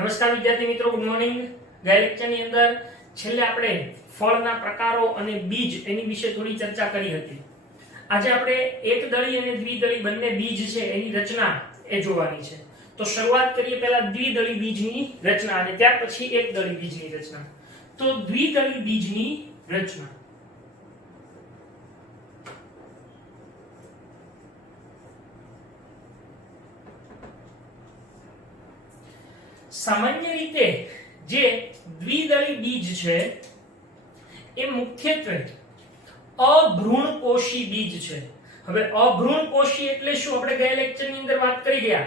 નમસ્કાર વિદ્યાર્થી મિત્રો, ગુડ મોર્નિંગ। ગયા લેક્ચરની અંદર છેલ્લે આપણે ફળના પ્રકારો અને બીજ એની વિશે થોડી ચર્ચા કરી હતી। આજે આપણે એકદળી અને દ્વિદળી બંને બીજ છે એની રચના એ જોવાની છે। તો શરૂઆત કરીએ પહેલા દ્વિદળી બીજની રચના અને ત્યાર પછી એકદળી બીજની રચના। તો દ્વિદળી બીજની રચના सामान्य रीते जे द्विदળી बीज છે એ મુખ્યત્વે અભ્રૂણપોષી બીજ છે। હવે અભ્રૂણપોષી એટલે શું? આપણે ગયા લેક્ચરની અંદર વાત કરી ગયા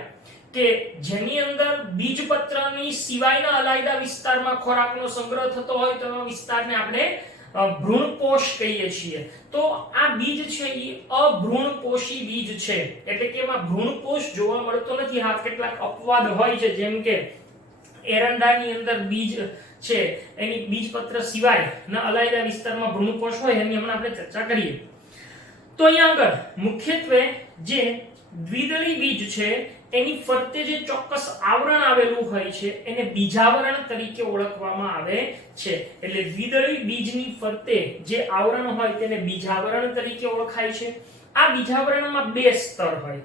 કે જેની અંદર બીજપત્રની સિવાયના અલાયદા વિસ્તારમાં ખોરાકનો સંગ્રહ થતો હોય તો આ વિસ્તારને આપણે ભ્રૂણપોષ કહીએ છીએ। તો આ બીજ છે એ અભ્રૂણપોષી બીજ છે, એટલે કે એમાં ભ્રૂણપોષ જોવા મળતો નથી। હા, કેટલાક અપવાદ હોય છે, જેમ કે એરંડાની અંદર બીજ છે એની બીજપત્ર સિવાયના અલાયદા વિસ્તારમાં ભ્રૂણપોષ હોય એની હમણાં આપણે ચર્ચા કરીએ। તો અહીંયા આગળ મુખ્યત્વે જે દ્વિદળી બીજ છે એની ફરતે જે ચોક્કસ આવરણ આવેલું હોય છે એને બીજાવરણ તરીકે ઓળખવામાં આવે છે। એટલે દ્વિદળી બીજની ફરતે જે આવરણ હોય તેને બીજાવરણ તરીકે ઓળખાય છે। આ બીજાવરણમાં બે સ્તર હોય,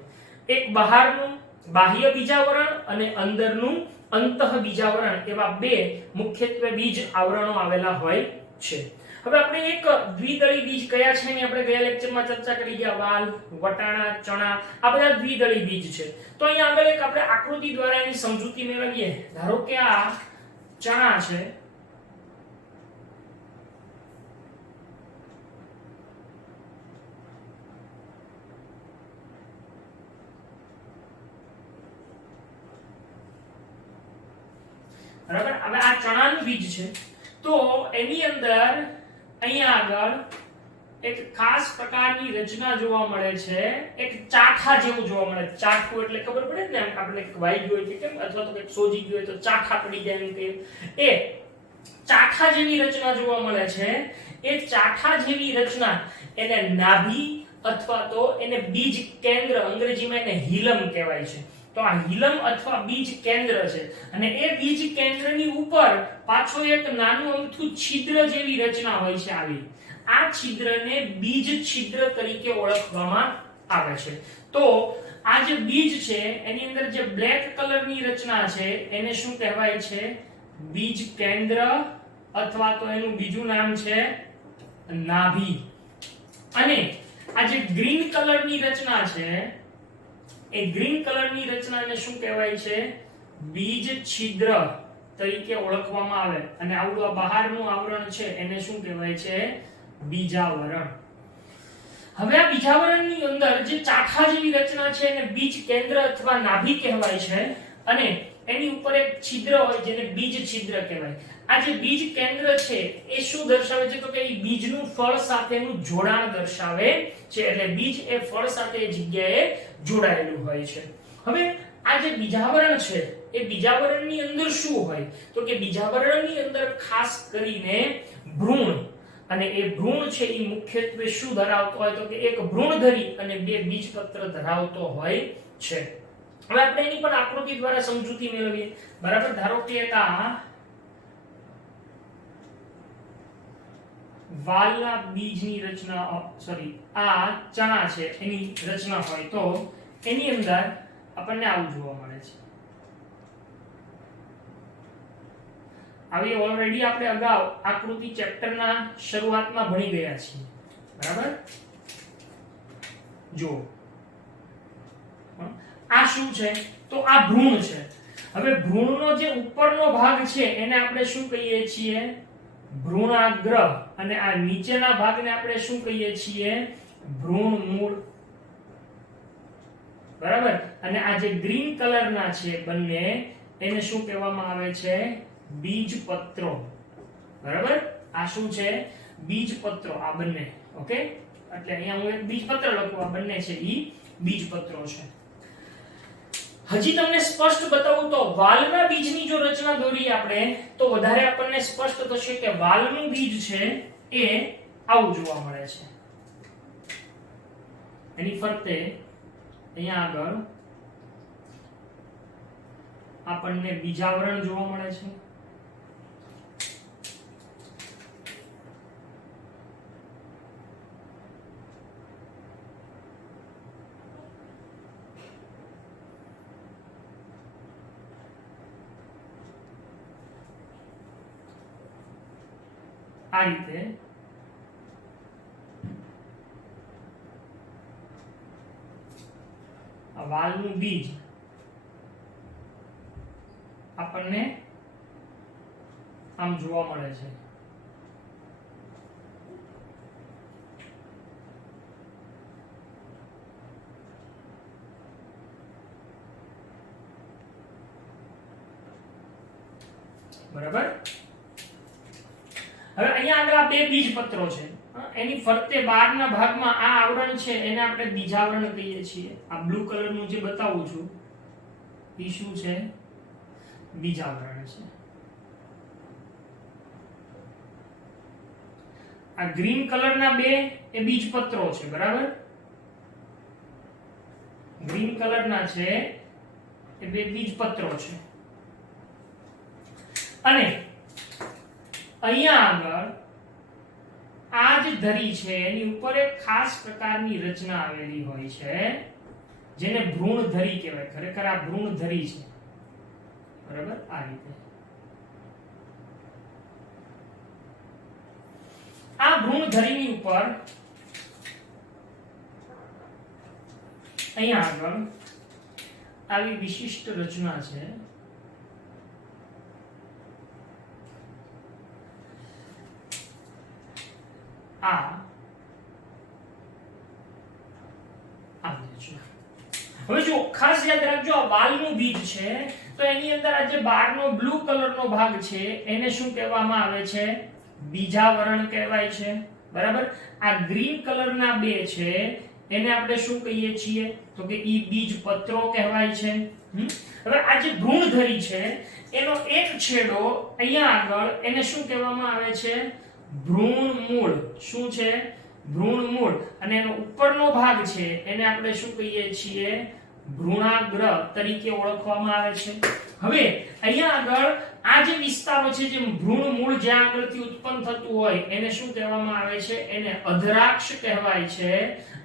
એક બહારનું બાહ્ય બીજાવરણ અને અંદરનું અંતઃ બીજાવરણ, એવા બે મુખ્યત્વે બીજ આવરણો આવેલા હોય છે। હવે આપણે એક દ્વિદળી બીજ કયા છે એની આપણે ગયા લેક્ચરમાં ચર્ચા કરી ગયા। વાલ, વટાણા, ચણા આ બધા દ્વિદળી બીજ છે। તો અહીંયા આગળ એક આપણે આકૃતિ દ્વારા એની સમજૂતી મેળવીએ। ધારો કે આ ચણા છે, બરાબર। હવે આ ચણાનું બીજ છે તો એની અંદર અહીંયા આગળ એક ખાસ પ્રકારની રચના જોવા મળે છે, એક ચાઠા જેવું જોવા મળે। ચાઠું એટલે ખબર પડે ને, આપણે વાઈ ગયું હોય કે કેમ, અથવા તો કંઈક સોજી ગયું હોય તો ચાઠા પડી જાય એમ કે એ ચાઠા જેવી રચના જોવા મળે છે। એ ચાઠા જેવી રચના એને નાભી અથવા તો એને બીજ કેન્દ્ર, અંગ્રેજીમાં એને હિલમ કહેવાય છે। તો આ હિલમ અથવા બીજ કેન્દ્ર છે અને એ બીજ કેન્દ્રની ઉપર પાછો એક નાનું અમથું છિદ્ર જેવી રચના હોય છે। આવી આ છિદ્રને બીજ છિદ્ર તરીકે ઓળખવામાં આવે છે। તો આ જે બીજ છે એની અંદર જે બ્લેક કલરની રચના છે એને શું કહેવાય છે? બીજ કેન્દ્ર, અથવા તો એનું બીજું નામ છે નાભી। અને આ જે ગ્રીન કલરની રચના છે એ ગ્રીન કલરની રચનાને શું કહેવાય છે? બીજ છિદ્ર તરીકે ઓળખવામાં આવે। અને આવડું આ બહારનું આવરણ છે એને શું કહેવાય છે? બીજાવરણ। હવે આ બીજાવરણની અંદર જે ચાઠા જેવી રચના છે એને બીજ કેન્દ્ર અથવા નાભી કહેવાય છે અને એની ઉપર એક છિદ્ર હોય જેને બીજ છિદ્ર કહેવાય। આ જે બીજ કેન્દ્ર છે એ શું દર્શાવે છે? તો કે એ બીજનું ફળ સાથેનું જોડાણ દર્શાવે છે। એટલે બીજ એ ફળ સાથે એ જગ્યાએ જોડાયેલું હોય છે। હવે આ જે બીજાવરણ છે એ બીજાવરણની અંદર શું હોય? તો કે બીજાવરણની અંદર ખાસ કરીને ભ્રૂણ, અને એ ભ્રૂણ છે એ મુખ્યત્વે શું ધરાવતો હોય? તો કે એક ભ્રૂણધરી અને બે બીજપત્ર ધરાવતો હોય છે। હવે આપણે એની પણ આકૃતિ દ્વારા સમજૂતી મેળવીએ। બરાબર, ધારો કે એક આ વાલના બીજની રચના, સોરી આ ચણા છે એની રચના હોય તો એની અંદર આપણને આવું જોવા મળે છે। આવી ઓલરેડી આપણે અગાઉ આકૃતિ ચેપ્ટરના શરૂઆતમાં ભણી ગયા છીએ। બરાબર, જો આ શું છે? તો આ ભ્રૂણ છે। હવે ભ્રૂણનો જે ઉપરનો ભાગ છે એને આપણે શું કહીએ છીએ? ભ્રૂણાગ્ર। અને આ નીચેના ભાગને આપણે શું કહીએ છીએ? ભ્રૂણ મૂળ। બરાબર, અને આ જે ગ્રીન કલરના છે બંને એને શું કહેવામાં આવે છે? બીજપત્રો। બરાબર, આ શું છે? બીજપત્રો, આ બંને। ઓકે, એટલે અહીંયા હું એક બીજપત્ર લખું, આ બંને છે ઈ બીજપત્રો છે। હજી તમને સ્પષ્ટ બતાવું તો વાલના બીજની જો રચના દોરીએ આપણે તો વધારે આપણને સ્પષ્ટ થશે કે વાલનું બીજ છે એ આવું જોવા મળે છે। એની ફરતે અહીંયા આગળ આપણને બીજાવરણ જોવા મળે છે. આ રીતે વાલનું બીજ આપણને આમ જોવા મળે છે. બરાબર. હવે અહીંયા આગળ આ બે બીજપત્રો છે. એની ફરતે બહારના ભાગમાં આ આવરણ છે એને આપણે બીજાવરણ કહીએ છીએ. આ બ્લુ કલરનું જે બતાવું છું એ શું છે? બીજાવરણ છે. આ ગ્રીન કલરના બે એ બીજપત્રો છે. બરાબર. ગ્રીન કલરના છે એ બે બીજપત્રો છે. અને અહીંયા આગળ આ જે ધરી છે એની ઉપર એક ખાસ પ્રકારની રચના આવેલી હોય છે જેને ભ્રૂણ ધરી કહેવાય. ખરેખર આ ભ્રૂણ ધરી છે. બરાબર. આ રીતે આ ભ્રૂણ ધરીની ઉપર અહીંયા આગળ આવી વિશિષ્ટ રચના છે. હવે જો ખાસ યાદ રાખજો આ વાલનું બીજ છે તો એની અંદર આ જે બહારનો બ્લુ કલરનો ભાગ છે એને શું કહેવામાં આવે છે? બીજાવરણ કહેવાય છે. બરાબર. આ ગ્રીન કલરના બે છે એને આપણે શું કહીએ છીએ? તો કે ઈ બીજપત્રો કહેવાય છે. હવે આ જે ભ્રૂણધરી છે એનો એક છેડો અહીંયા આગળ એને શું કહેવામાં આવે છે? ભ્રૂણ મૂળ. શું છે? ભ્રૂણ મૂળ. અને એનો ઉપરનો ભાગ છે એને આપણે શું કહીએ છીએ? ભ્રૂણાગ્ર તરીકે ઓળખવામાં આવે છે. હવે અહીંયા આગળ આ જે વિસ્તારો છે જે ભ્રૂણ મૂળ જ્યાં આગળથી ઉત્પન્ન થતું હોય એને શું કહેવામાં આવે છે? એને અધરાક્ષ કહેવાય છે.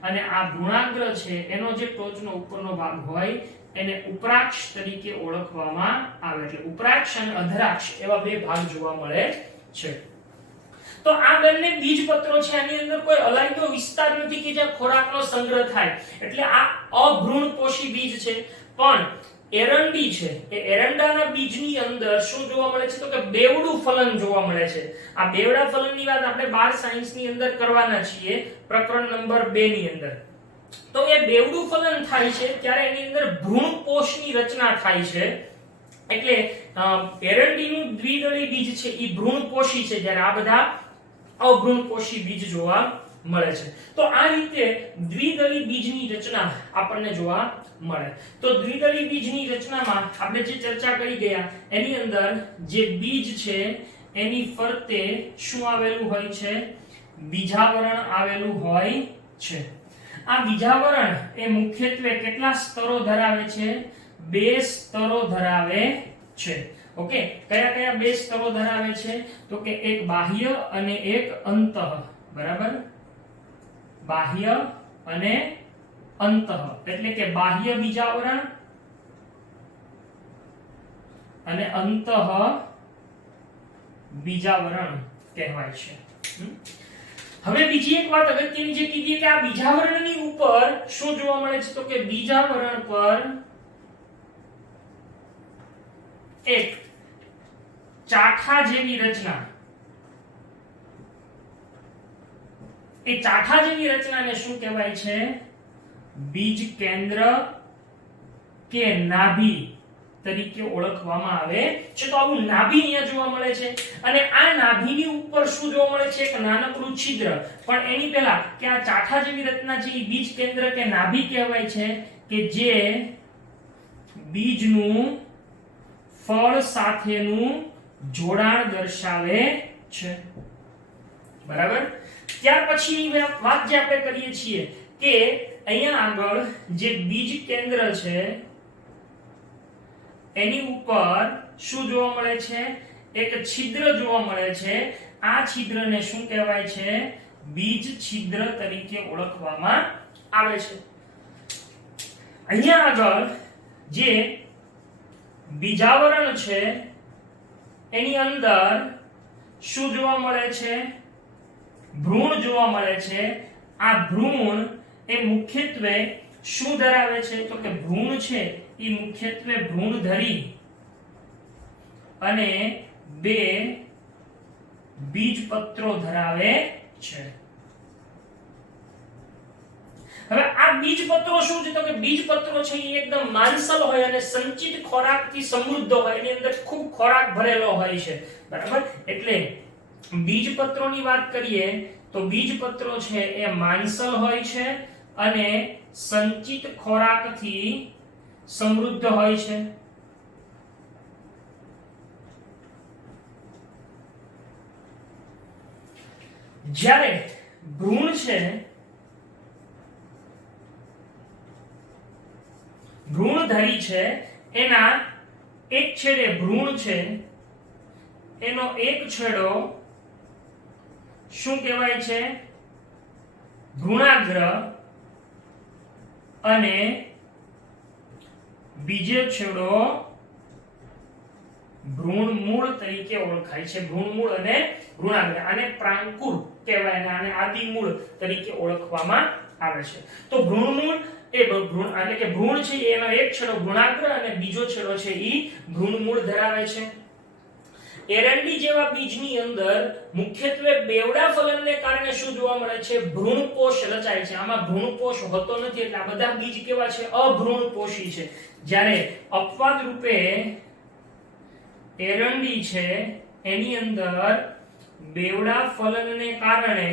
અને આ ભ્રૂણાગ્ર છે એનો જે ટોચનો ઉપરનો ભાગ હોય એને ઉપરાક્ષ તરીકે ઓળખવામાં આવે. એટલે ઉપરાક્ષ અને અધરાક્ષ એવા બે ભાગ જોવા મળે છે. તો આ બંને બીજપત્રો છે આની અંદર કોઈ અલાયદો વિસ્તાર નથી કે જ્યાં ખોરાકનો સંગ્રહ થાય. એટલે આ અભ્રૂણપોષી બીજ છે. પણ એરંડી છે એ એરંડાના બીજની અંદર શું જોવા મળે છે? તો કે બેવડું ફલન જોવા મળે છે. આ બેવડા ફલનની વાત આપણે 12 સાયન્સની અંદર કરવાના છીએ પ્રકરણ નંબર 2 ની અંદર. તો એ બેવડું ફલન થાય છે ત્યારે એની અંદર ભ્રૂણપોષની રચના થાય છે. એટલે એરંડીનું દ્વિદળી બીજ છે એ ભ્રૂણપોષી છે જ્યારે આ બધા અભ્રૂણપોષી બીજ જોવા મળે છે. તો આ રીતે દ્વિદળી બીજની રચના આપણને જોવા મળે. તો દ્વિદળી બીજની રચનામાં આપણે જે ચર્ચા કરી ગયા એની અંદર જે બીજ છે એની ફરતે શું આવેલું હોય છે? બીજાવરણ આવેલું હોય છે. આ બીજાવરણ એ મુખ્યત્વે કેટલા સ્તરો ધરાવે છે? 2 સ્તરો ધરાવે છે. ઓકે. કયા કયા 2 સ્તરો ધરાવે છે? તો કે એક બાહ્ય અને એક અંતઃ. બરાબર. બાહ્ય અને અંતઃ એટલે કે બાહ્ય બીજાવરણ અને અંતઃ બીજાવરણ કહેવાય છે. હવે બીજી એક વાત અગત્યની જે કીધી કે આ બીજાવરણની ઉપર શું જોવા મળે છે? તો કે બીજાવરણ પર એક ચાઠા જેવી રચના. એ ચાઠા જેવી રચનાને શું કહેવાય છે? બીજ કેન્દ્ર કે નાભી તરીકે ઓળખવામાં આવે છે. તો આવું નાભી અહીંયા જોવા મળે છે. અને આ નાભીની ઉપર શું જોવા મળે છે? એક નાનકડું છિદ્ર. પણ એની પહેલા કે આ ચાઠા જેવી રચના છે એ બીજ કેન્દ્ર કે નાભી કહેવાય છે કે જે બીજનું ફળ સાથેનું જોડાણ દર્શાવે છે. બરાબર. ત્યાર પછીની વાત જે આપણે કરીએ છીએ કે અહીંયા આગળ જે બીજ કેન્દ્ર છે એની ઉપર શું જોવા મળે છે? એક છિદ્ર જોવા મળે છે. આ છિદ્રને શું કહેવાય છે? બીજ છિદ્ર તરીકે ઓળખવામાં આવે છે. અહીંયા આગળ જે બીજાવરણ છે એની અંદર શું જોવા મળે છે? ભ્રૂણ જોવા મળે છે. આ ભ્રૂણ એ મુખ્યત્વે શું ધરાવે છે? તો કે ભ્રૂણ છે એ મુખ્યત્વે ભ્રૂણધરી અને 2 બીજપત્રો ધરાવે છે. હવે આ બીજપત્રો શું છે? તો કે બીજપત્રો છે એ એકદમ માંસલ હોય અને સંચિત ખોરાકથી સમૃદ્ધ હોય, એની અંદર ખૂબ ખોરાક ભરેલો હોય છે. બરાબર? એટલે બીજપત્રોની વાત કરીએ તો બીજપત્રો છે એ માંસલ હોય છે અને સંચિત ખોરાકથી સમૃદ્ધ હોય છે. જ્યારે ભ્રૂણ છે, ભ્રૂણધરી છે, એના એક છેડે ભ્રૂણ છે, એનો એક છેડો શું કહેવાય છે? ભ્રૂણાગ્ર અને બીજો છેડો ભ્રૂણમૂળ તરીકે ઓળખાય છે. ભ્રૂણમૂળ અને ભ્રૂણાગ્ર, આને પ્રાંકુર કહેવાય અને આને આદિમૂળ તરીકે ઓળખવામાં આવે છે. તો ભ્રૂણમૂળ એ ભ્રૂણ એટલે કે ભ્રૂણ છે એનો એક છેડો ભ્રૂણાગ્ર અને બીજો છેડો છે ઈ ભ્રૂણમૂળ ધરાવે છે. એરંડી જેવા બીજની અંદર મુખ્યત્વે બેવડા ફલનને કારણે શું જોવા મળે છે? ભ્રૂણકોષ રચાય છે. આમાં ભ્રૂણકોષ હોતો નથી એટલે આ બધા બીજ કેવા છે? અભ્રૂણપોષી છે. જ્યારે અપવાદ રૂપે એરંડી છે એની અંદર બેવડા ફલનને કારણે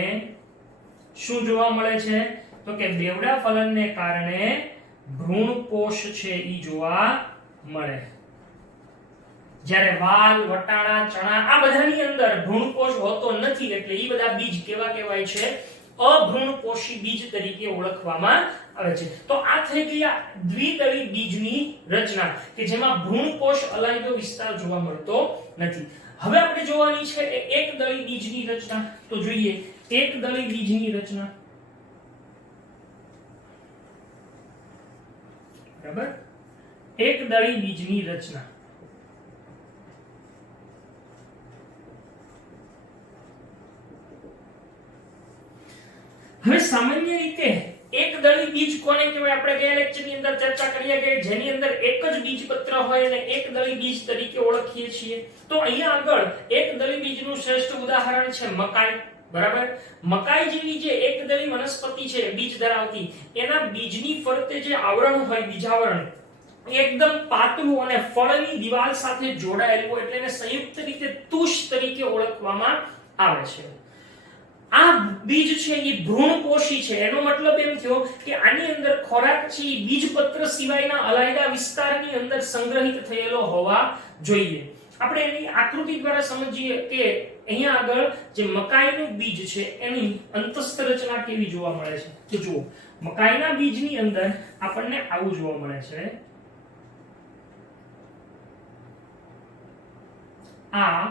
શું જોવા મળે છે? તો કે બેવડા ફલનને કારણે ભ્રૂણકોષ છે ઈ જોવા મળે. જ્યારે વાલ, વટાણા, ચણા આ બધાની અંદર ભ્રૂણકોષ હોતો નથી એટલે ઈ બધા બીજ કેવા કહેવાય છે? અભ્રૂણપોષી બીજ તરીકે ઓળખવામાં આવે છે. તો આ થઈ ગયા દ્વિદળી બીજની રચના કે જેમાં ભ્રૂણકોષ અલાયદો વિસ્તાર જોવા મળતો નથી. હવે આપણે જોવાની છે એકદળી બીજની રચના. તો જોઈએ એકદળી બીજની રચના. બરાબર? એકદળી બીજની રચના. હવે સામાન્ય રીતે એકદળી બીજ કોને કહેવાય? આપણે ગયા લેક્ચરની અંદર ચર્ચા કરી કે જેની અંદર એક જ બીજપત્ર હોય અને એકદળી બીજ તરીકે ઓળખીએ છીએ. તો અહીંયા આગળ એકદળી બીજનું શ્રેષ્ઠ ઉદાહરણ છે મકાઈ. બરાબર? મકાઈ જેવી જે એકદળી વનસ્પતિ છે બીજ ધરાવતી, એના બીજની ફરતે જે આવરણ હોય બીજાવરણ એકદમ પાતળું અને ફળની દિવાલ સાથે જોડાયેલું હોય એટલે એને સંયુક્ત રીતે તુષ તરીકે ઓળખવામાં આવે છે. આ બીજ છે એ ભ્રૂણપોષી છે. એનો મતલબ એમ થયો કે આની અંદર ખોરાક છે એ બીજપત્ર સિવાયના અલાયદા વિસ્તારની અંદર સંગ્રહિત થયેલો હોવા જોઈએ. આપણે એની આકૃતિ દ્વારા સમજીએ કે અહીંયા આગળ જે મકાઈનું બીજ છે એની અંતસ્થ રચના કેવી જોવા મળે છે. તો જુઓ, મકાઈના બીજની અંદર આપણને આવું જોવા મળે છે. આ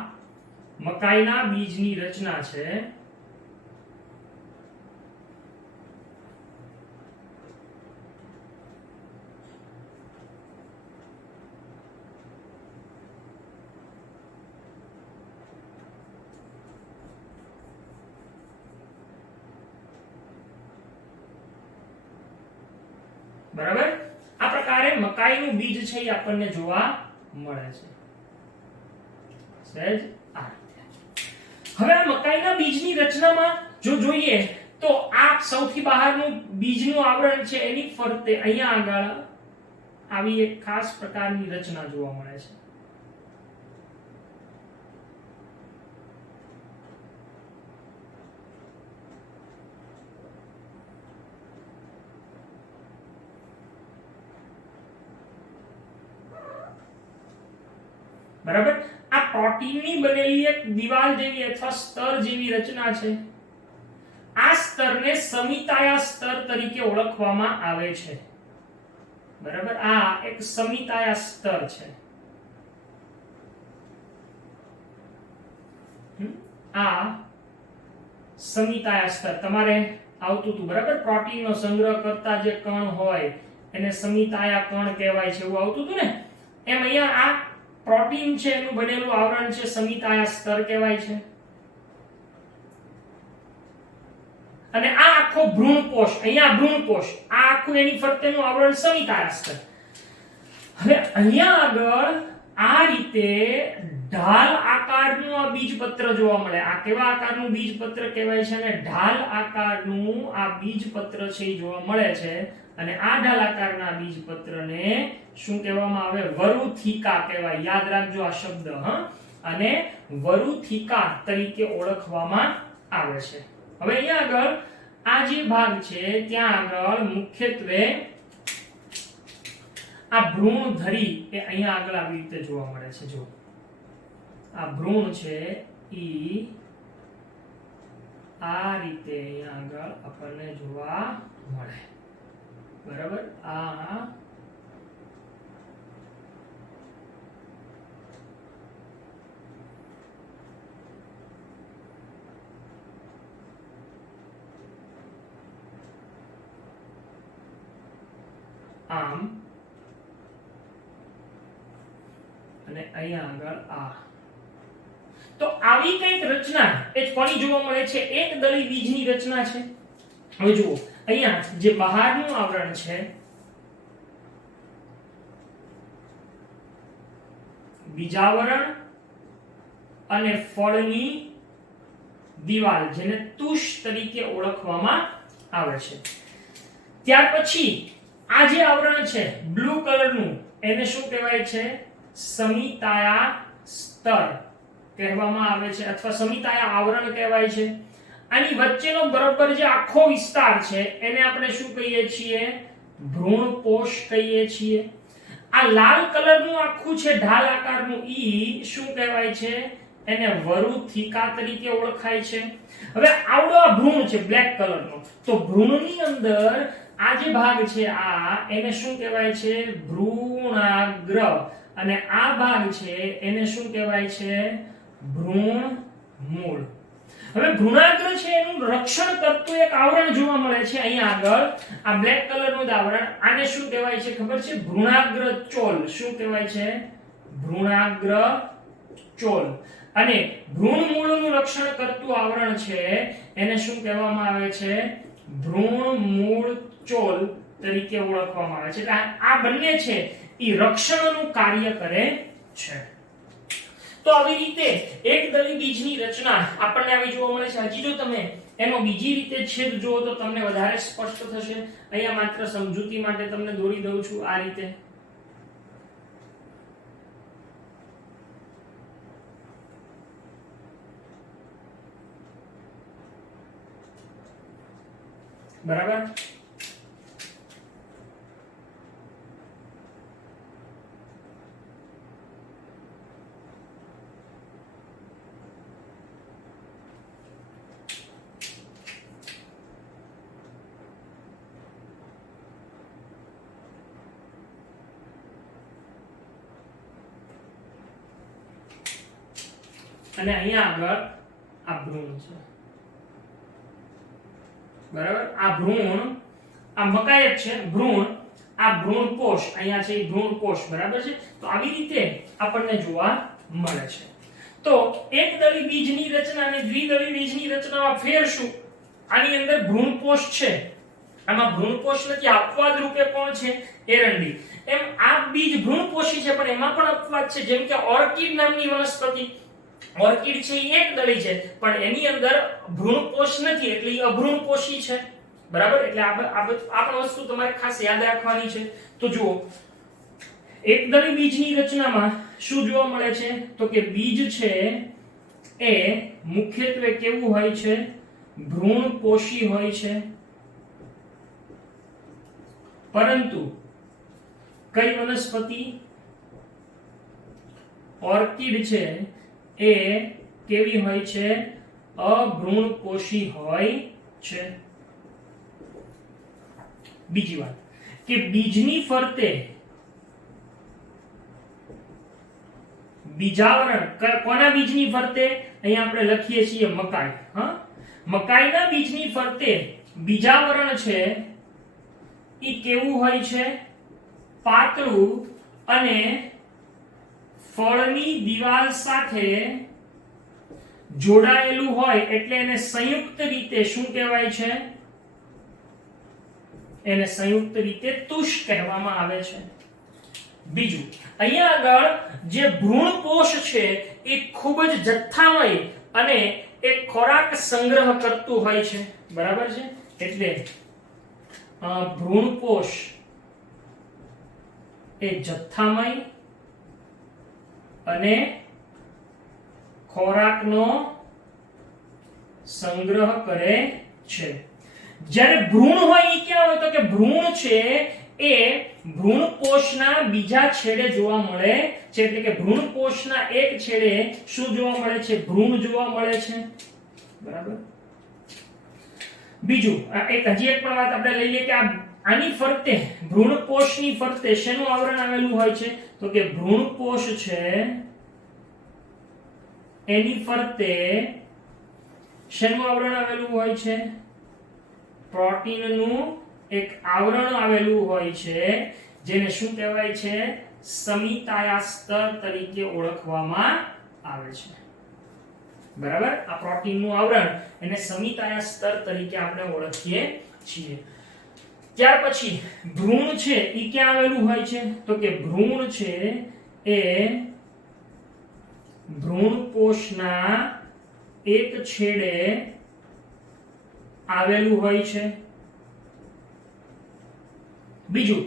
મકાઈના બીજની રચના છે. બરાબર? આ પ્રકારે મકાઈનું બીજ છે એ આપણને જોવા મળે છે. સહેજ આ હવે આ મકાઈના બીજની રચનામાં જો જોઈએ તો આ સૌથી બહારનું બીજનું આવરણ છે એની ફરતે અહીંયા આગળ આવી એક ખાસ પ્રકારની રચના જોવા મળે છે. બરાબર? આ પ્રોટીનની બનેલી એક દિવાલ જેવી અથવા સ્તર જેવી રચના છે. આ સ્તરને સમિતાયા સ્તર તરીકે ઓળખવામાં આવે છે. બરાબર? આ એક સમિતાયા સ્તર છે. આ સમિતાયા સ્તર તમારે આવતું હતું બરાબર, પ્રોટીનનો સંગ્રહ કરતા જે કણ હોય એને સમિતાયા કણ કહેવાય છે, એવું આવતું હતું ને. એમ અહીંયા આ પ્રોટીન છે એનું બનેલું આવરણ છે સમિતાયા સ્તર કહેવાય છે. અને આ આખો ભ્રૂણકોષ, અહીંયા ભ્રૂણકોષ, આ આખું એની ફરતેનું આવરણ સમિતાયા સ્તર. હવે અહીંયા આગળ આ રીતે ઢાલ આકારનું આ બીજપત્ર જોવા મળે. આ કેવા આકારનું બીજપત્ર કહેવાય છે? અને ઢાલ આકારનું આ બીજપત્ર છે એ જોવા મળે છે. અને આ ઢાલ આકારના બીજપત્રને શું કહેવામાં આવે? વરુથિકા કહેવાય. યાદ રાખજો આ શબ્દ. અને વરુથિકા તરીકે ઓળખવામાં આવે છે. હવે અહીંયા આગળ આ જે ભાગ છે ત્યાં આગળ મુખ્યત્વે આ ભ્રૂણધરી એ અહીંયા આગળ આવી રીતે જોવા મળે છે. જો આ ભ્રૂણ છે ઈ આ રીતે અહીંયા આગળ આપણને જોવા મળે. બરાબર, આ આમ અને અહીંયા આગળ આ. તો આવી કંઈક રચના એ કોની જોવા મળે છે? એક દળી બીજની રચના છે. હવે જુઓ અહીંયા જે બહારનું આવરણ છે બીજાવરણ અને ફળની દિવાલ જેને તુષ તરીકે ઓળખવામાં આવે છે. ત્યાર પછી આ જે આવરણ છે બ્લુ કલરનું એને શું કહેવાય છે? સમિતાયા સ્તર કહેવામાં આવે છે અથવા સમિતાયા આવરણ કહેવાય છે. આની વચ્ચેનો બરાબર જે આખો વિસ્તાર છે એને આપણે શું કહીએ છીએ? ભ્રૂણકોષ કહીએ છીએ. આ લાલ કલરનું આખું છે ઢાલ આકારનું ઈ શું કહેવાય છે? એને વરુથિકા તરીકે ઓળખાય છે. હવે આવડો આ ભ્રૂણ છે બ્લેક કલરનો, તો ભ્રૂણની અંદર આ જે ભાગ છે આ એને શું કહેવાય છે? ભ્રૂણાગ્ર. અને આ ભાગ છે એને શું કહેવાય છે? ભ્રૂણ મૂળ. હવે ભ્રૂણાગ્ર છે એનું રક્ષણ કરતું એક આવરણ જોવા મળે છે અહીંયા આગળ. આ બ્લેક કલરનું આવરણ, આને શું કહેવાય છે ખબર છે? ભ્રૂણાગ્ર ચોલ. શું કહેવાય છે? ભ્રૂણાગ્ર ચોલ. અને ભ્રૂણ મૂળનું રક્ષણ કરતું આવરણ છે એને શું કહેવામાં આવે છે? ભ્રૂણ મૂળ ચોલ તરીકે ઓળખવામાં આવે છે. એટલે આ બંને છે એ રક્ષણનું કાર્ય કરે છે. તો આવી રીતે એક દળી બીજની રચના આપણને આવી જોવા મળે છે. હજી જો તમે એનો બીજી રીતે છેદ જુઓ તો તમને વધારે સ્પષ્ટ થશે. અહીંયા માત્ર સમજૂતી માટે તમને દોરી દઉં છું આ રીતે. બરાબર, અને અહીંયા આગળ આ ભ્રૂણ છે. બરાબર, આ ભ્રૂણ, આ મકાયક છે ભ્રૂણ, આ ભ્રૂણકોષ અહીંયા છે એ ભ્રૂણકોષ. બરાબર છે. તો આવી રીતે આપણને જોવા મળે છે. તો એક દળી બીજની રચના અને દ્વિદળી બીજની રચનામાં ફેર શું? આની અંદર ભ્રૂણકોષ છે, આમાં ભ્રૂણકોષ નથી. અપવાદ રૂપે કોણ છે? એરંડી. એમ આ બીજ ભ્રૂણકોષી છે પણ એમાં પણ અપવાદ છે. જેમ કે ઓર્કિડ નામની વનસ્પતિ, ઓર્કિડ છે એ એક દળી છે પણ એની અંદર ભ્રૂણકોષ નથી એટલે એ અભ્રૂણકોષી છે. બરાબર, એટલે આ પણ વસ્તુ તમારે ખાસ યાદ રાખવાની છે. તો જુઓ એક દળી બીજની રચનામાં શું જોવા મળે છે? તો કે બીજ છે એ મુખ્યત્વે કેવું હોય છે? ભ્રૂણકોષી હોય છે. પરંતુ કઈ વનસ્પતિ? ઓર્કિડ છે એ કેવી હોય છે? અભ્રૂણકોષી હોય છે. બીજી વાત કે બીજની ફરતે બીજાવરણ કોના બીજની ફરતે? અહીંયા આપણે લખીએ છીએ મકાઈ. હા, મકાઈના બીજની ફરતે બીજાવરણ છે ઈ કેવું હોય છે? પાતળું અને ફળની દિવાલ સાથે જોડાયેલું હોય એટલે એને સંયુક્ત રીતે શું કહેવાય છે? એને સંયુક્ત રીતે તુષ કહેવામાં આવે છે. બીજું, અહીંયા આગળ જે ભ્રૂણપોષ છે એ ખૂબ જ જથ્થામય અને એક ખોરાક સંગ્રહ કરતું હોય છે. બરાબર છે? એટલે ભ્રૂણપોષ એ જથ્થામય અને ખોરાકનો સંગ્રહ કરે છે. જ્યારે ભ્રૂણ હોય એ ક્યાં હોય? તો કે ભ્રૂણ છે એ ભ્રૂણપોષના બીજા છેડે જોવા મળે છે. એટલે કે ભ્રૂણપોષના એક છેડે શું જોવા મળે છે? ભ્રૂણ જોવા મળે છે. બરાબર. બીજું, હજી એક પણ વાત આપણે લઈ લઈએ કે આની ફરતે, ભ્રૂણપોષની ફરતે શેનું આવરણ આવેલું હોય છે? તો કે ભ્રૂણપોષ છે એની ફરતે શેનું આવરણ આવેલું હોય છે? પ્રોટીનનું એક આવરણ આવેલું હોય છે જેને શું કહેવાય છે? સમિતાયાસ્તર તરીકે ઓળખવામાં આવે છે. બરાબર? આ પ્રોટીનનું આવરણ એને સમિતાયાસ્તર તરીકે આપણે ઓળખીએ છીએ. ત્યાર પછી ભ્રૂણ છે એ ક્યાં આવેલું હોય છે? તો કે ભ્રૂણ છે એ ભ્રૂણપોષના એક છેડે આવેલું હોય છે. બીજું,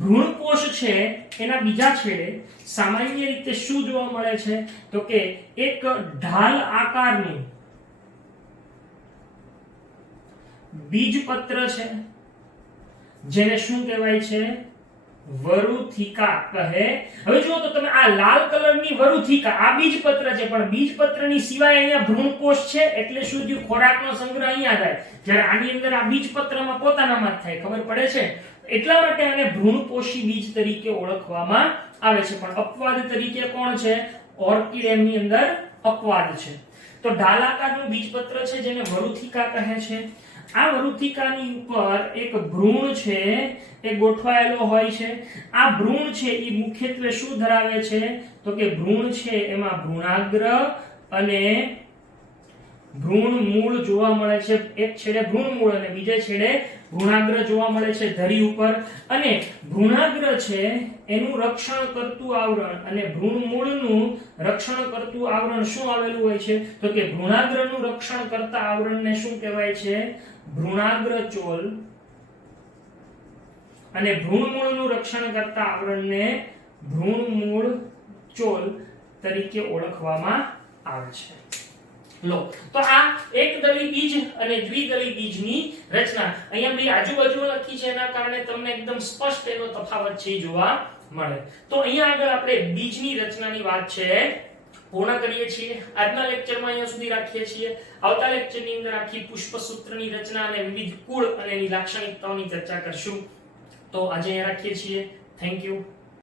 ભ્રૂણપોષ છે એના બીજા છેડે સામાન્ય રીતે શું જોવા મળે છે? તો કે એક ઢાલ આકારનું બીજપત્ર છે જેને શું કહેવાય છે? વરુથિકા કહે. હવે જુઓ તો તમે આ લાલ કલરની વરુથિકા આ બીજપત્ર છે, પણ બીજપત્રની સિવાય અહીંયા ભ્રૂણકોષ છે એટલે શું થયું? ખોરાકનો સંગ્રહ અહીંયા થાય. જ્યારે આની અંદર આ બીજપત્રમાં પોતાનામાં જ થાય. ખબર પડે છે? એટલા માટે આને ભ્રૂણપોષી બીજ તરીકે ઓળખવામાં આવે છે. પણ અપવાદ તરીકે કોણ છે? ઓર્કિડ એમની અંદર અપવાદ છે. તો ઢાલાકારનું બીજપત્ર છે જેને વરુથિકા કહે છે. આ વરુથિકાની ઉપર એક ભ્રૂણ છે એ ગોઠવાયેલો હોય છે. આ ભ્રૂણ છે એ મુખ્યત્વે શું ધરાવે છે? તો કે ભ્રૂણ છે એમાં ભ્રૂણાગ્ર અને ભ્રૂણ મૂળ જોવા મળે છે. એક છેડે ભ્રૂણ મૂળ અને બીજે છેડે ભ્રૂણાગ્ર જોવા મળે છે ધરી ઉપર. અને ભ્રૂણાગ્ર છે એનું રક્ષણ કરતું આવરણ અને ભ્રૂણ મૂળનું રક્ષણ કરતું આવરણ શું આવેલું હોય છે? તો કે ભ્રૂણાગ્રનું રક્ષણ કરતા આવરણને શું કહેવાય છે? ભ્રૂણાગ્રચોલ. અને ભ્રૂણ મૂળનું રક્ષણ કરતા આવરણને ભ્રૂણ મૂળ ચોલ તરીકે ઓળખવામાં આવે છે. લો, તો આ એકદળી બીજ અને દ્વિદળી બીજની રચના અહીંયા બે આજુબાજુ લખી છે એના કારણે તમને એકદમ સ્પષ્ટ એનો તફાવત છે જોવા મળે. તો અહીંયા આગળ આપણે બીજની રચનાની વાત છે પૂર્ણ કરીએ છીએ. આજના લેક્ચરમાં અહીંયા સુધી રાખીએ છીએ. આવતા લેક્ચરની અંદર આખી પુષ્પસૂત્રની રચના અને વિવિધ કુળ અને એની લાક્ષણિકતાઓની ચર્ચા કરશું. તો આજે અહીંયા રાખીએ છીએ. Thank you.